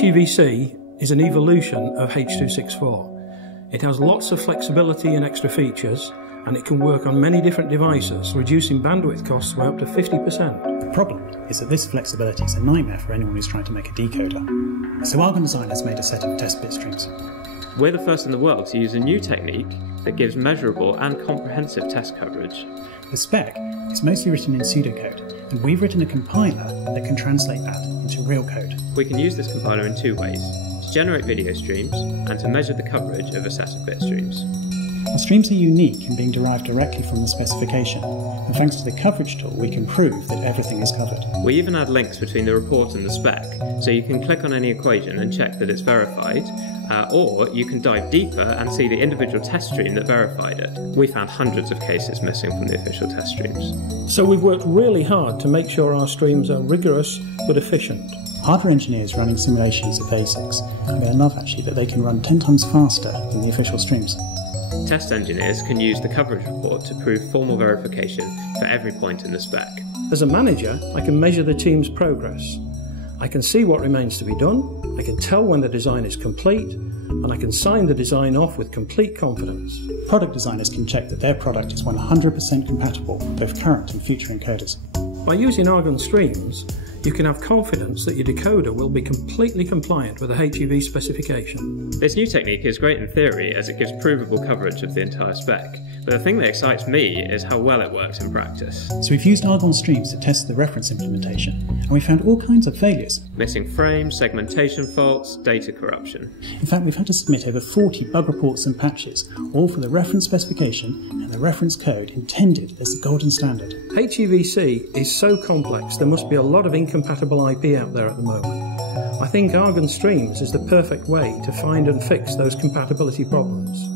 HEVC is an evolution of H.264. It has lots of flexibility and extra features, and it can work on many different devices, reducing bandwidth costs by up to 50%. The problem is that this flexibility is a nightmare for anyone who's trying to make a decoder. So Argon designers made a set of test bit streams. We're the first in the world to use a new technique that gives measurable and comprehensive test coverage. The spec is mostly written in pseudocode, and we've written a compiler that can translate that into real code. We can use this compiler in two ways: to generate video streams and to measure the coverage of a set of bit streams. Our streams are unique in being derived directly from the specification, and thanks to the coverage tool we can prove that everything is covered. We even add links between the report and the spec, so you can click on any equation and check that it's verified, or you can dive deeper and see the individual test stream that verified it. We found hundreds of cases missing from the official test streams. So we've worked really hard to make sure our streams are rigorous but efficient. Hardware engineers running simulations are basics, and they love actually that they can run 10 times faster than the official streams. Test engineers can use the coverage report to prove formal verification for every point in the spec. As a manager, I can measure the team's progress. I can see what remains to be done, I can tell when the design is complete, and I can sign the design off with complete confidence. Product designers can check that their product is 100% compatible with both current and future encoders. By using Argon Streams, you can have confidence that your decoder will be completely compliant with the HEV specification. This new technique is great in theory as it gives provable coverage of the entire spec, but the thing that excites me is how well it works in practice. So we've used Argon Streams to test the reference implementation, and we found all kinds of failures. Missing frames, segmentation faults, data corruption. In fact, we've had to submit over 40 bug reports and patches, all for the reference specification and the reference code intended as the golden standard. HEVC is so complex there must be a lot of incompatible IP out there at the moment. I think Argon Streams is the perfect way to find and fix those compatibility problems.